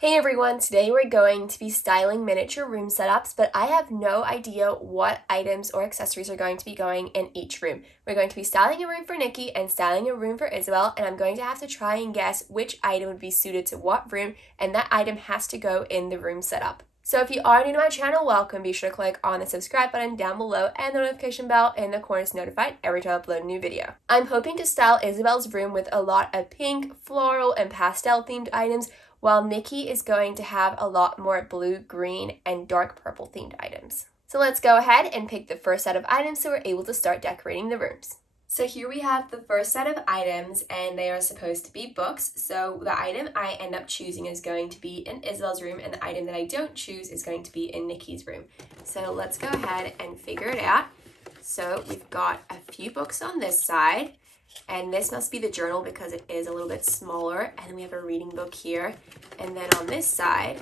Hey everyone, today we're going to be styling miniature room setups, but I have no idea what items or accessories are going to be going in each room. We're going to be styling a room for Nikki and styling a room for Isabel, and I'm going to have to try and guess which item would be suited to what room, and that item has to go in the room setup. So if you are new to my channel, welcome. Be sure to click on the subscribe button down below and the notification bell in the corner to be notified every time I upload a new video. I'm hoping to style Isabel's room with a lot of pink, floral, and pastel themed items, while Nikki is going to have a lot more blue, green, and dark purple themed items. So let's go ahead and pick the first set of items so we're able to start decorating the rooms. So here we have the first set of items, and they are supposed to be books. So the item I end up choosing is going to be in Isabel's room, and the item that I don't choose is going to be in Nikki's room. So let's go ahead and figure it out. So we've got a few books on this side, and this must be the journal because it is a little bit smaller, and then we have a reading book here. And then on this side,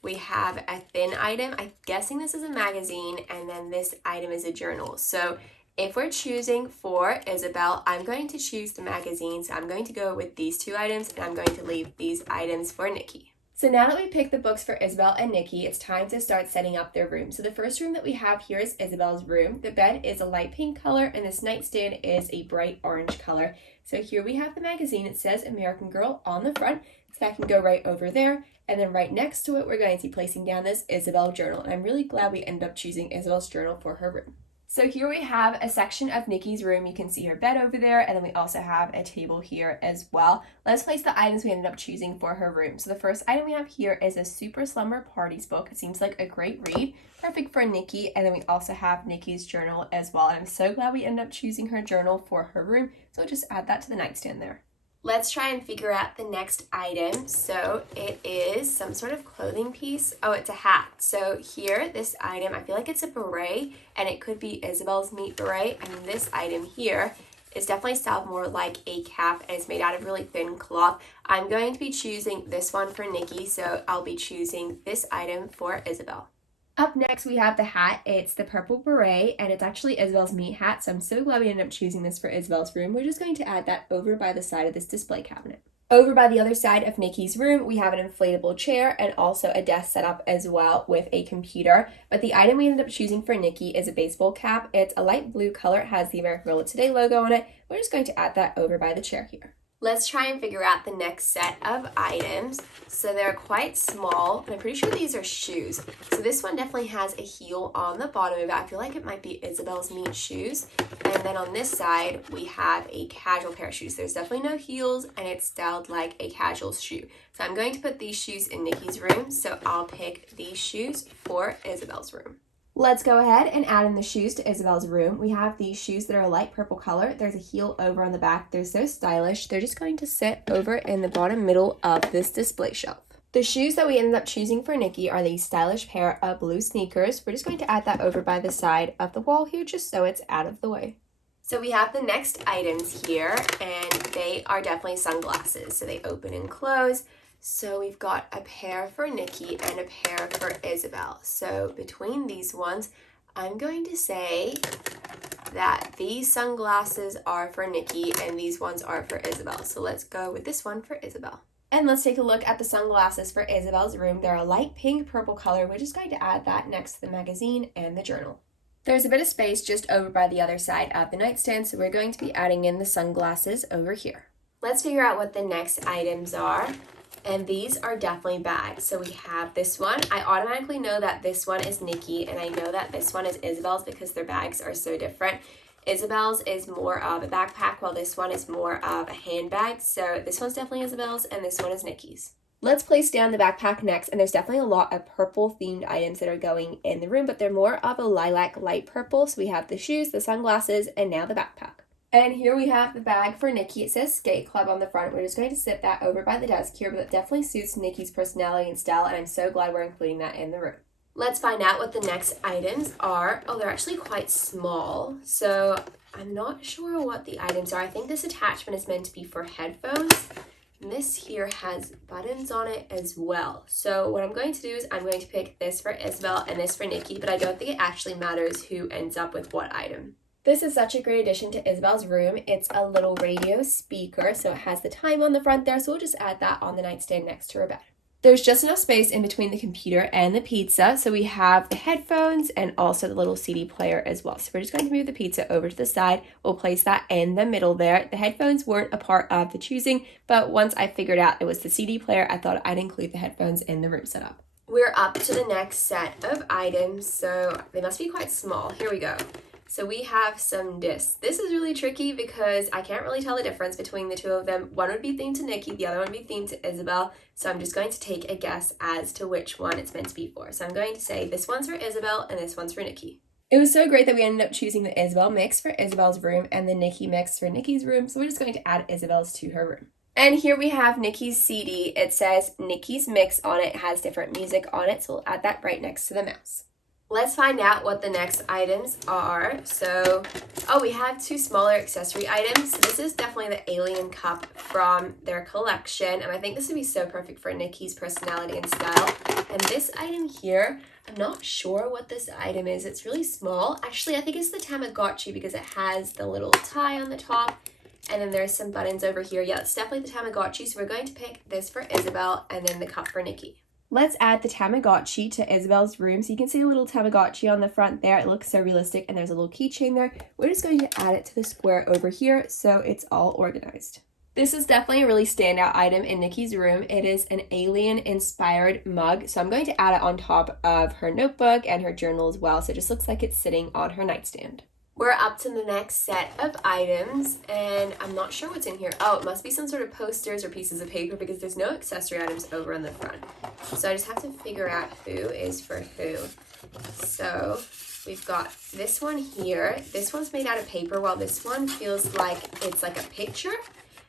we have a thin item. I'm guessing this is a magazine, and then this item is a journal. So if we're choosing for Isabel, I'm going to choose the magazine. So I'm going to go with these two items, and I'm going to leave these items for Nikki. So now that we picked the books for Isabel and Nikki, it's time to start setting up their room. So the first room that we have here is Isabel's room. The bed is a light pink color, and this nightstand is a bright orange color. So here we have the magazine. It says American Girl on the front, so that can go right over there. And then right next to it, we're going to be placing down this Isabel journal. And I'm really glad we ended up choosing Isabel's journal for her room. So here we have a section of Nikki's room. You can see her bed over there, and then we also have a table here as well. Let's place the items we ended up choosing for her room. So the first item we have here is a Super Slumber Parties book. It seems like a great read, perfect for Nikki. And then we also have Nikki's journal as well. And I'm so glad we ended up choosing her journal for her room. So we'll just add that to the nightstand there. Let's try and figure out the next item. So it is some sort of clothing piece. Oh, it's a hat. So here, this item, I feel like it's a beret, and it could be Isabel's meat beret. And this item here is definitely styled more like a cap, and it's made out of really thin cloth. I'm going to be choosing this one for Nikki, so I'll be choosing this item for Isabel. Up next, we have the hat. It's the purple beret, and it's actually Isabel's meat hat, so I'm so glad we ended up choosing this for Isabel's room. We're just going to add that over by the side of this display cabinet. Over by the other side of Nikki's room, we have an inflatable chair and also a desk set up as well with a computer. But the item we ended up choosing for Nikki is a baseball cap. It's a light blue color. It has the American Girl Today logo on it. We're just going to add that over by the chair here. Let's try and figure out the next set of items. So they're quite small, and I'm pretty sure these are shoes. So this one definitely has a heel on the bottom of it. I feel like it might be Isabel's meat shoes. And then on this side, we have a casual pair of shoes. There's definitely no heels, and it's styled like a casual shoe. So I'm going to put these shoes in Nikki's room, so I'll pick these shoes for Isabel's room. Let's go ahead and add in the shoes to Isabel's room. We have these shoes that are a light purple color. There's a heel over on the back. They're so stylish. They're just going to sit over in the bottom middle of this display shelf. The shoes that we ended up choosing for Nikki are these stylish pair of blue sneakers. We're just going to add that over by the side of the wall here just so it's out of the way. So we have the next items here, and they are definitely sunglasses. So they open and close. So we've got a pair for Nikki and a pair for Isabel. So between these ones, I'm going to say that these sunglasses are for Nikki and these ones are for Isabel. So let's go with this one for Isabel. And let's take a look at the sunglasses for Isabel's room. They're a light pink purple color. We're just going to add that next to the magazine and the journal. There's a bit of space just over by the other side of the nightstand, so we're going to be adding in the sunglasses over here. Let's figure out what the next items are. And these are definitely bags. So we have this one. I automatically know that this one is Nikki, and I know that this one is Isabel's because their bags are so different. Isabel's is more of a backpack, while this one is more of a handbag. So this one's definitely Isabel's, and this one is Nikki's. Let's place down the backpack next, and there's definitely a lot of purple themed items that are going in the room, but they're more of a lilac light purple. So we have the shoes, the sunglasses, and now the backpack. And here we have the bag for Nikki. It says Skate Club on the front. We're just going to sit that over by the desk here, but it definitely suits Nikki's personality and style, and I'm so glad we're including that in the room. Let's find out what the next items are. Oh, they're actually quite small, so I'm not sure what the items are. I think this attachment is meant to be for headphones. And this here has buttons on it as well. So what I'm going to do is I'm going to pick this for Isabel and this for Nikki, but I don't think it actually matters who ends up with what item. This is such a great addition to Isabel's room. It's a little radio speaker, so it has the time on the front there, so we'll just add that on the nightstand next to her bed. There's just enough space in between the computer and the pizza, so we have the headphones and also the little CD player as well. So we're just going to move the pizza over to the side. We'll place that in the middle there. The headphones weren't a part of the choosing, but once I figured out it was the CD player, I thought I'd include the headphones in the room setup. We're up to the next set of items, so they must be quite small. Here we go. So we have some discs. This is really tricky because I can't really tell the difference between the two of them. One would be themed to Nikki, the other one would be themed to Isabel. So I'm just going to take a guess as to which one it's meant to be for. So I'm going to say this one's for Isabel and this one's for Nikki. It was so great that we ended up choosing the Isabel mix for Isabel's room and the Nikki mix for Nikki's room. So we're just going to add Isabel's to her room. And here we have Nikki's CD. It says Nikki's mix on it. It has different music on it. So we'll add that right next to the mouse. Let's find out what the next items are. So, we have two smaller accessory items. So this is definitely the alien cup from their collection. And I think this would be so perfect for Nikki's personality and style. And this item here, I'm not sure what this item is. It's really small. Actually, I think it's the Tamagotchi because it has the little tie on the top. And then there's some buttons over here. Yeah, it's definitely the Tamagotchi. So we're going to pick this for Isabel and then the cup for Nikki. Let's add the Tamagotchi to Isabel's room. So you can see a little Tamagotchi on the front there. It looks so realistic, and there's a little keychain there. We're just going to add it to the square over here so it's all organized. This is definitely a really standout item in Nikki's room. It is an alien-inspired mug, so I'm going to add it on top of her notebook and her journal as well, so it just looks like it's sitting on her nightstand. We're up to the next set of items, and I'm not sure what's in here. Oh, it must be some sort of posters or pieces of paper because there's no accessory items over on the front. So I just have to figure out who is for who. So we've got this one here. This one's made out of paper, while this one feels like it's like a picture.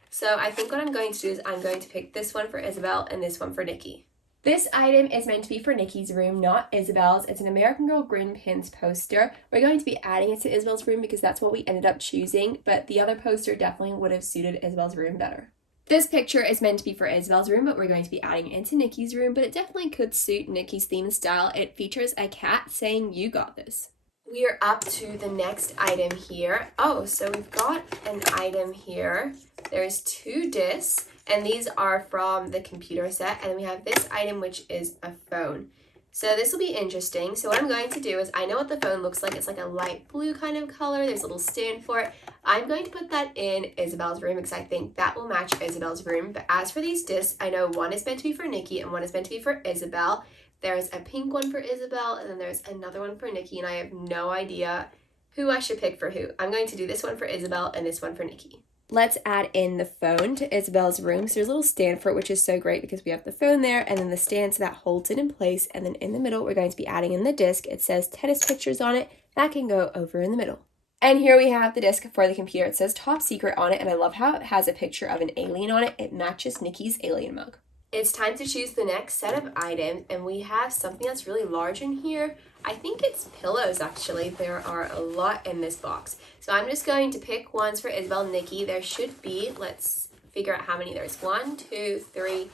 So I think what I'm going to do is I'm going to pick this one for Isabel and this one for Nikki. This item is meant to be for Nikki's room, not Isabel's. It's an American Girl Green Pins poster. We're going to be adding it to Isabel's room because that's what we ended up choosing, but the other poster definitely would have suited Isabel's room better. This picture is meant to be for Isabel's room, but we're going to be adding it into Nikki's room, but it definitely could suit Nikki's theme and style. It features a cat saying, "You got this." We are up to the next item here. So we've got an item here. There's two discs. And these are from the computer set. And then we have this item, which is a phone. So this will be interesting. So what I'm going to do is, I know what the phone looks like. It's like a light blue kind of color. There's a little stand for it. I'm going to put that in Isabel's room because I think that will match Isabel's room. But as for these discs, I know one is meant to be for Nikki and one is meant to be for Isabel. There's a pink one for Isabel and then there's another one for Nikki. And I have no idea who I should pick for who. I'm going to do this one for Isabel and this one for Nikki. Let's add in the phone to Isabel's room. So there's a little stand for it, which is so great because we have the phone there and then the stand so that holds it in place. And then in the middle, we're going to be adding in the disc. It says tennis pictures on it. That can go over in the middle. And here we have the disc for the computer. It says Top Secret on it, and I love how it has a picture of an alien on it. It matches Nikki's alien mug. It's time to choose the next set of items, and we have something that's really large in here. I think it's pillows, actually. There are a lot in this box. So I'm just going to pick ones for Isabel and Nikki. There should be, let's figure out how many there's. 1, 2, 3, and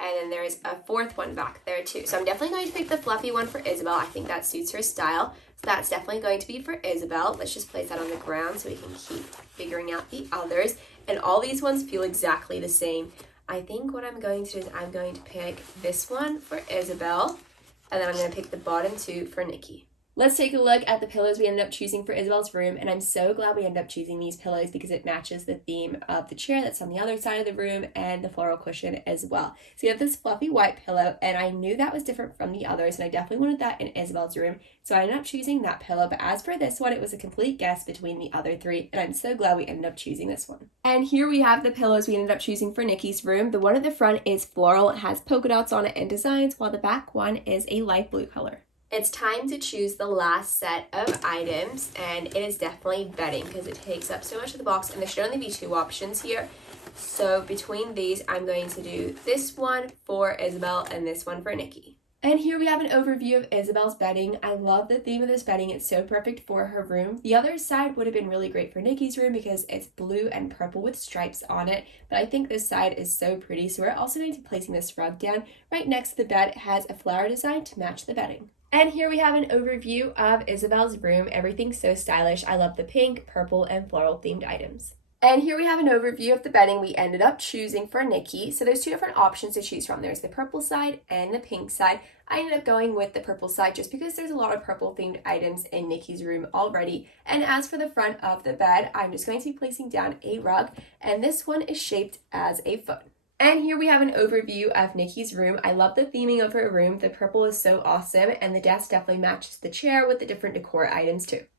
then there's a fourth one back there too. So I'm definitely going to pick the fluffy one for Isabel. I think that suits her style. So that's definitely going to be for Isabel. Let's just place that on the ground so we can keep figuring out the others. And all these ones feel exactly the same. I think what I'm going to do is I'm going to pick this one for Isabel, and then I'm going to pick the bottom two for Nikki. Let's take a look at the pillows we ended up choosing for Isabel's room, and I'm so glad we ended up choosing these pillows because it matches the theme of the chair that's on the other side of the room and the floral cushion as well. So you have this fluffy white pillow, and I knew that was different from the others, and I definitely wanted that in Isabel's room, so I ended up choosing that pillow. But as for this one, it was a complete guess between the other three, and I'm so glad we ended up choosing this one. And here we have the pillows we ended up choosing for Nikki's room. The one at the front is floral. It has polka dots on it and designs, while the back one is a light blue color. It's time to choose the last set of items, and it is definitely bedding because it takes up so much of the box, and there should only be 2 options here. So between these, I'm going to do this one for Isabel and this one for Nikki. And here we have an overview of Isabel's bedding. I love the theme of this bedding. It's so perfect for her room. The other side would have been really great for Nikki's room because it's blue and purple with stripes on it. But I think this side is so pretty. So we're also going to be placing this rug down right next to the bed. It has a flower design to match the bedding. And here we have an overview of Isabel's room. Everything's so stylish. I love the pink, purple, and floral themed items. And here we have an overview of the bedding we ended up choosing for Nikki. So there's two different options to choose from. There's the purple side and the pink side. I ended up going with the purple side just because there's a lot of purple themed items in Nikki's room already. And as for the front of the bed, I'm just going to be placing down a rug, and this one is shaped as a phone. And here we have an overview of Nikki's room. I love the theming of her room. The purple is so awesome, and the desk definitely matches the chair with the different decor items too.